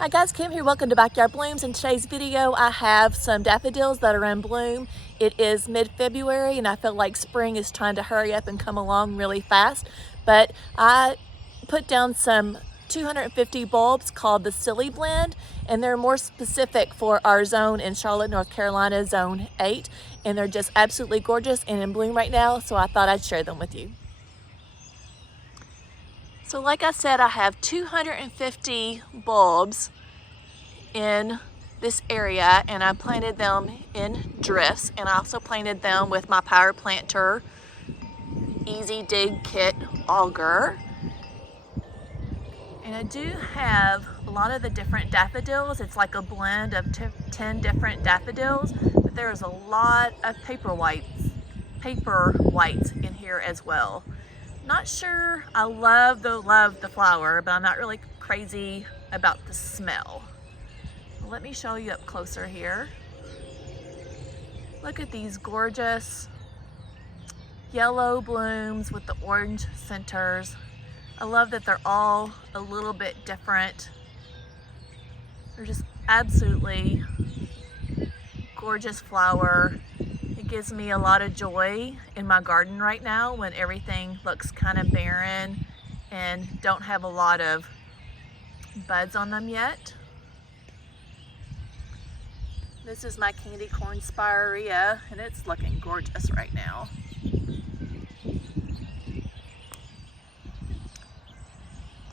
Hi guys, Kim here. Welcome to Backyard Blooms. In today's video, I have some daffodils that are in bloom. It is mid-February and I feel like spring is trying to hurry up and come along really fast. But I put down some 250 bulbs called the Scilly Blend, and they're more specific for our zone in Charlotte, North Carolina, zone 8. And they're just absolutely gorgeous and in bloom right now, so I thought I'd share them with you. So like I said, I have 250 bulbs in this area, and I planted them in drifts, and I also planted them with my power planter Easy Dig Kit auger. And I do have a lot of the different daffodils. It's like a blend of 10 different daffodils, but there's a lot of paper whites in here as well. Not sure I love the flower, but I'm not really crazy about the smell. Let me show you up closer here. Look at these gorgeous yellow blooms with the orange centers. I love that they're all a little bit different. They're just absolutely gorgeous flower. It gives me a lot of joy in my garden right now when everything looks kind of barren and don't have a lot of buds on them yet. This is my candy corn spirea, and it's looking gorgeous right now.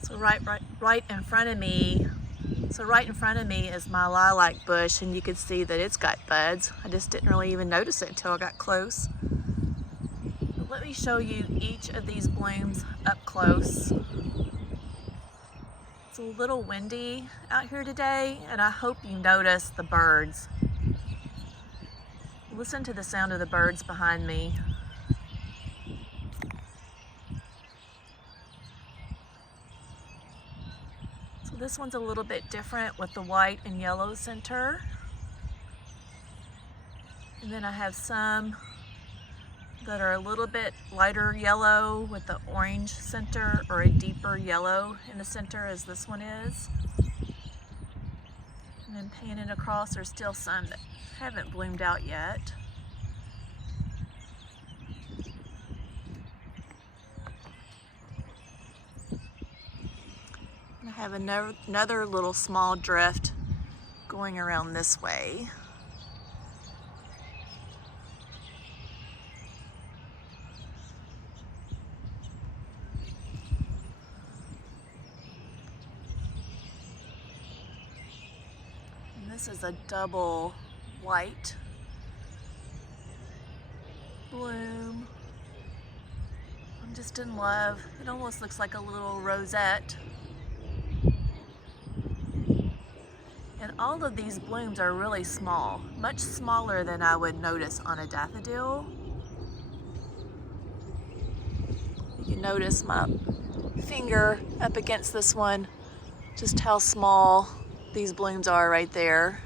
So right in front of me is my lilac bush, and you can see that it's got buds. I just didn't really even notice it until I got close. But let me show you each of these blooms up close. It's a little windy out here today, and I hope you notice the birds. Listen to the sound of the birds behind me. So this one's a little bit different with the white and yellow center. And then I have some that are a little bit lighter yellow with the orange center, or a deeper yellow in the center as this one is. And then panning across, there's still some that haven't bloomed out yet. I have another little small drift going around this way. This is a double white bloom. I'm just in love. It almost looks like a little rosette. And all of these blooms are really small, much smaller than I would notice on a daffodil. You can notice my finger up against this one, just how small these blooms are right there.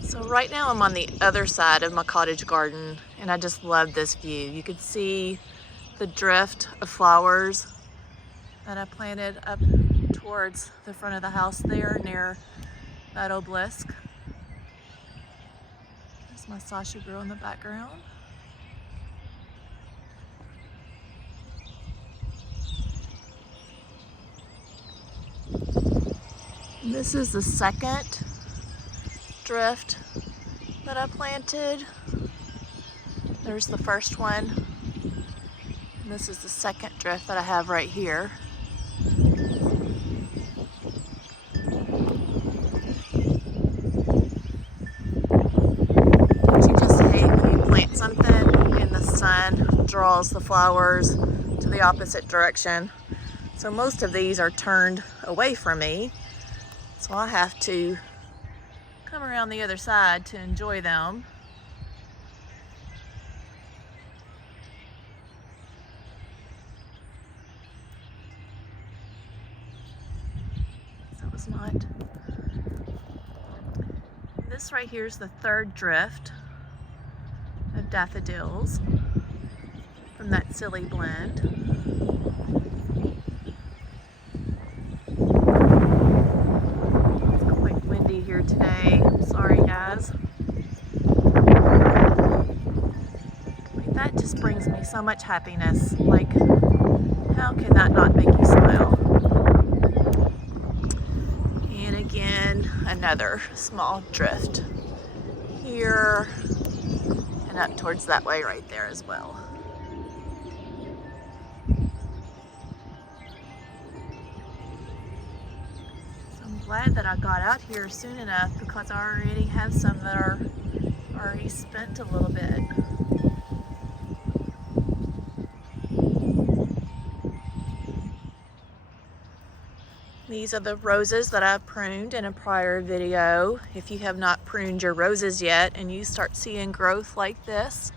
So right now I'm on the other side of my cottage garden, and I just love this view. You can see the drift of flowers that I planted up towards the front of the house there near that obelisk. There's my Sasha girl in the background. And this is the second drift that I planted. There's the first one, and this is the second drift that I have right here. But you just hate when you plant something and the sun draws the flowers to the opposite direction. So most of these are turned away from me. So I have to come around the other side to enjoy them. So it was not. This right here is the third drift of daffodils from that Scilly Blend. It's quite windy here today. I'm sorry, guys. Like, that just brings me so much happiness. Like, how can that not make you smile? And again, another small drift here and up towards that way right there as well. I'm glad that I got out here soon enough because I already have some that are already spent a little bit. These are the roses that I've pruned in a prior video. If you have not pruned your roses yet and you start seeing growth like this,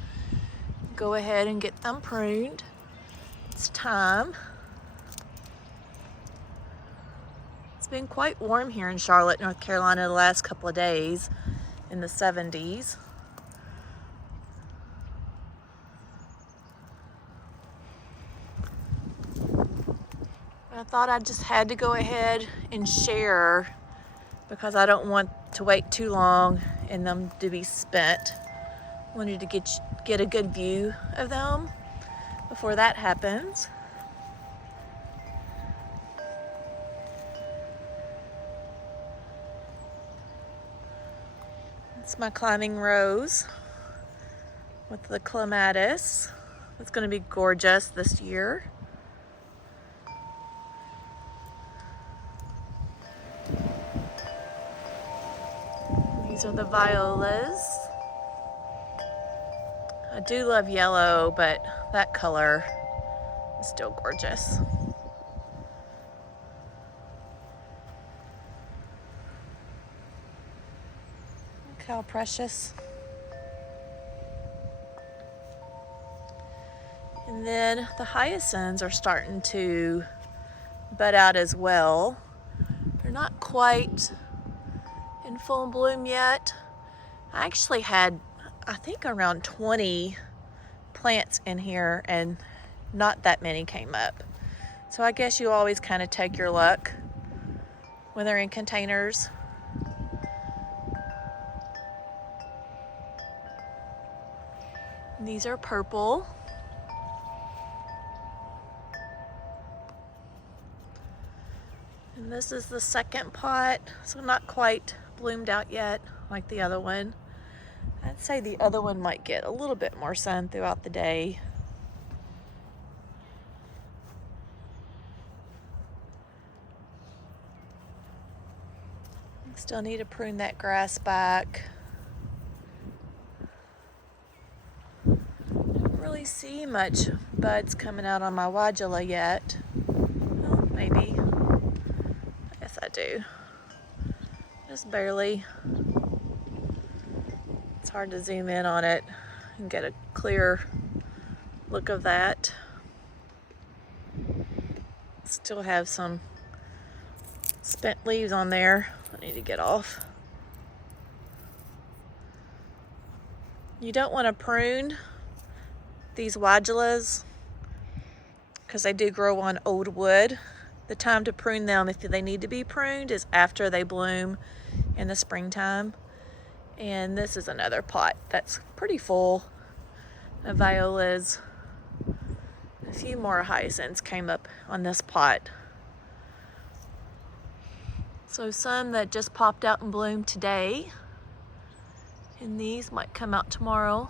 go ahead and get them pruned. It's time. It's been quite warm here in Charlotte, North Carolina the last couple of days, in the 70s. I thought I just had to go ahead and share because I don't want to wait too long and them to be spent. Wanted to get a good view of them before that happens. It's my climbing rose with the clematis. It's going to be gorgeous this year. These are the violas. I do love yellow, but that color is still gorgeous. Look how precious. And then the hyacinths are starting to bud out as well. They're not quite in full bloom yet. I actually had, I think, around 20 plants in here and not that many came up. So I guess you always kind of take your luck when they're in containers. These are purple. And this is the second pot, so not quite bloomed out yet like the other one. I'd say the other one might get a little bit more sun throughout the day. Still need to prune that grass back. Don't really see much buds coming out on my wadula yet. Well, maybe. Yes, I do. Just barely. It's hard to zoom in on it and get a clear look of that. Still have some spent leaves on there I need to get off. You don't want to prune these wadulas because they do grow on old wood. The time to prune them, if they need to be pruned, is after they bloom in the springtime. And this is another pot that's pretty full of violas. A few more hyacinths came up on this pot. So some that just popped out and bloomed today, and these might come out tomorrow.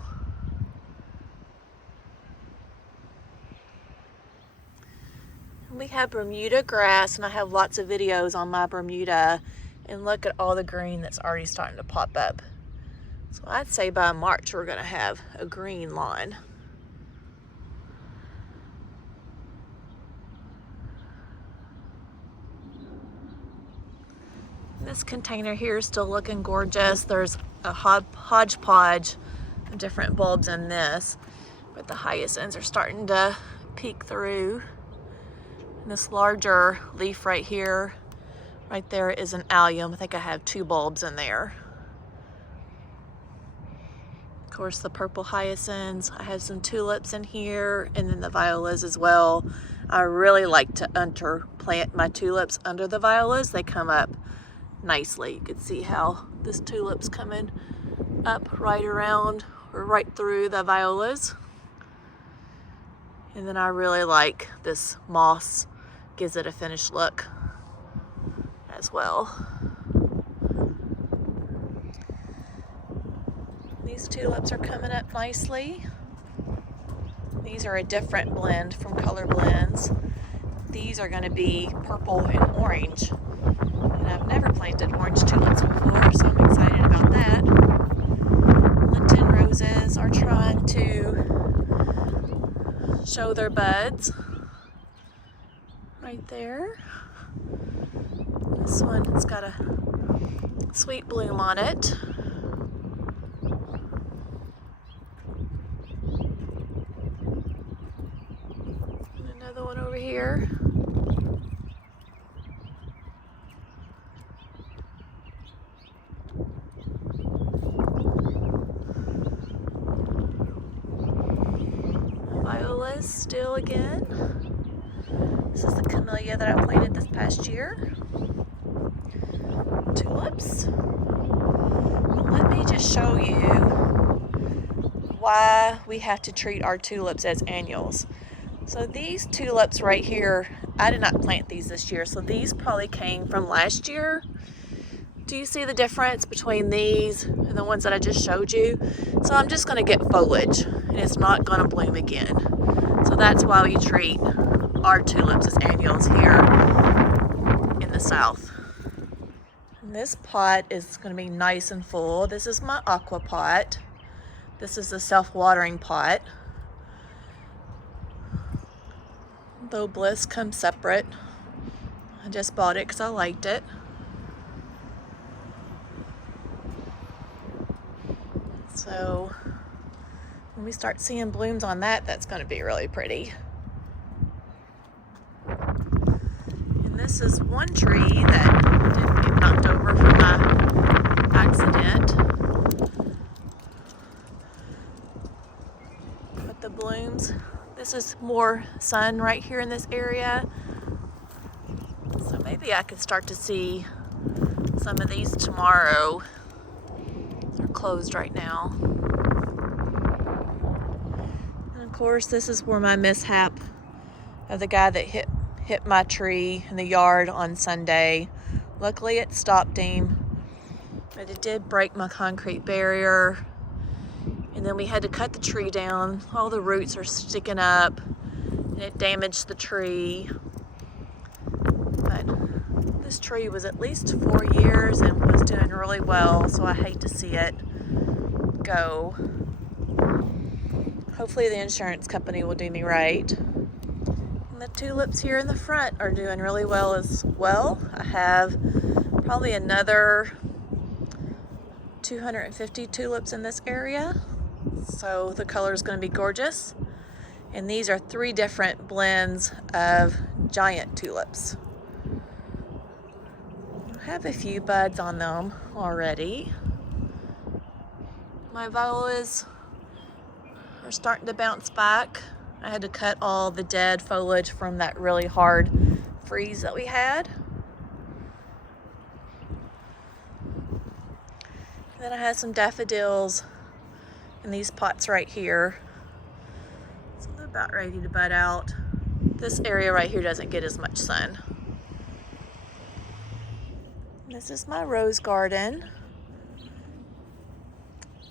We have Bermuda grass, and I have lots of videos on my Bermuda, and look at all the green that's already starting to pop up. So I'd say by March we're gonna have a green lawn. This container here is still looking gorgeous. There's a hodgepodge of different bulbs in this, but the hyacinths are starting to peek through. And this larger leaf right here, right there is an allium. I think I have 2 bulbs in there. Of course, the purple hyacinths. I have some tulips in here, and then the violas as well. I really like to plant my tulips under the violas. They come up nicely. You can see how this tulip's coming up right around or right through the violas. And then I really like this moss, gives it a finished look as well. These tulips are coming up nicely. These are a different blend from Color Blends. These are going to be purple and orange. And I've never planted orange tulips before, so I'm excited about that. Lenten roses are trying to show their buds right there. This one has got a sweet bloom on it. And another one over here. Violas still again. This is the camellia that I planted this past year. Tulips. Let me just show you why we have to treat our tulips as annuals. So these tulips right here, I did not plant these this year, so these probably came from last year. Do you see the difference between these and the ones that I just showed you? So I'm just going to get foliage, and it's not going to bloom again. So that's why we treat our tulips as annuals here in the South. And this pot is going to be nice and full. This is my aqua pot. This is the self-watering pot. Though Bliss comes separate. I just bought it because I liked it. So when we start seeing blooms on that, that's going to be really pretty. And this is one tree that didn't get knocked over from my accident. But the blooms, this is more sun right here in this area. So maybe I could start to see some of these tomorrow. They're closed right now. And of course, this is where my mishap of the guy that hit my tree in the yard on Sunday. Luckily, it stopped him, but it did break my concrete barrier. And then we had to cut the tree down. All the roots are sticking up, and it damaged the tree. But this tree was at least 4 years and was doing really well, so I hate to see it go. Hopefully the insurance company will do me right. And the tulips here in the front are doing really well as well. I have probably another 250 tulips in this area, so the color is going to be gorgeous. And these are 3 different blends of giant tulips. I have a few buds on them already. My violas are starting to bounce back. I had to cut all the dead foliage from that really hard freeze that we had. And then I have some daffodils in these pots right here. So they're about ready to bud out. This area right here doesn't get as much sun. This is my rose garden.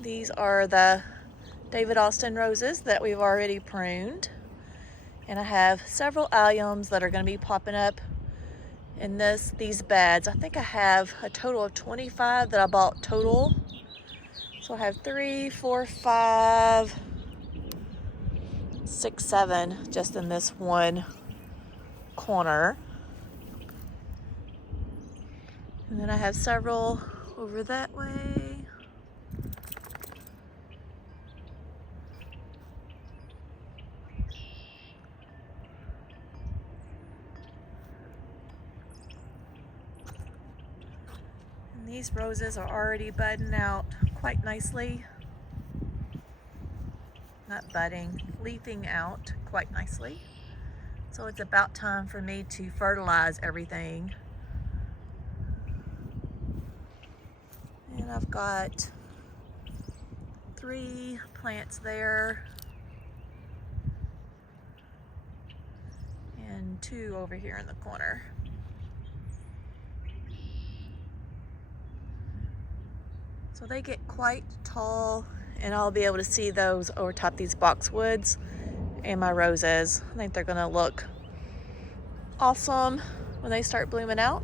These are the David Austin roses that we've already pruned. And I have several alliums that are going to be popping up in these beds. I think I have a total of 25 that I bought total. So I have 3, 4, 5, 6, 7 just in this one corner. And then I have several over that way. And these roses are already budding out quite nicely. Not budding, leafing out quite nicely. So it's about time for me to fertilize everything. And I've got 3 plants there and 2 over here in the corner. So they get quite tall, and I'll be able to see those over top these boxwoods and my roses. I think they're gonna look awesome when they start blooming out.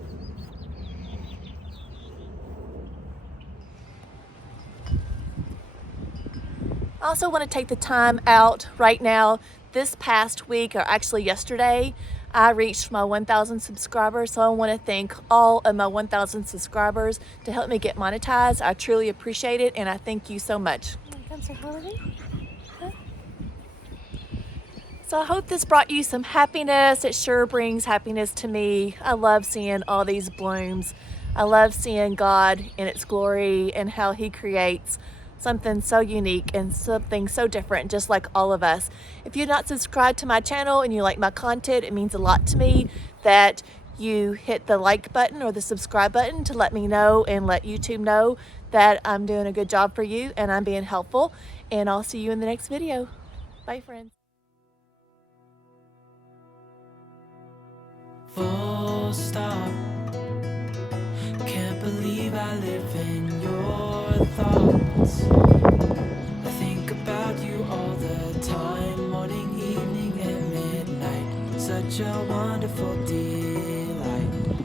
I also want to take the time out right now. This past week, or actually yesterday, I reached my 1,000 subscribers. So I want to thank all of my 1,000 subscribers to help me get monetized. I truly appreciate it, and I thank you so much. Come say hi to me. Huh? So I hope this brought you some happiness. It sure brings happiness to me. I love seeing all these blooms. I love seeing God in its glory and how He creates something so unique and something so different, just like all of us. If you're not subscribed to my channel and you like my content, it means a lot to me that you hit the like button or the subscribe button to let me know and let YouTube know that I'm doing a good job for you and I'm being helpful. And I'll see you in the next video. Bye, friends. Full stop. Can't believe I live in your thoughts. I think about you all the time, morning, evening, and midnight. Such a wonderful delight.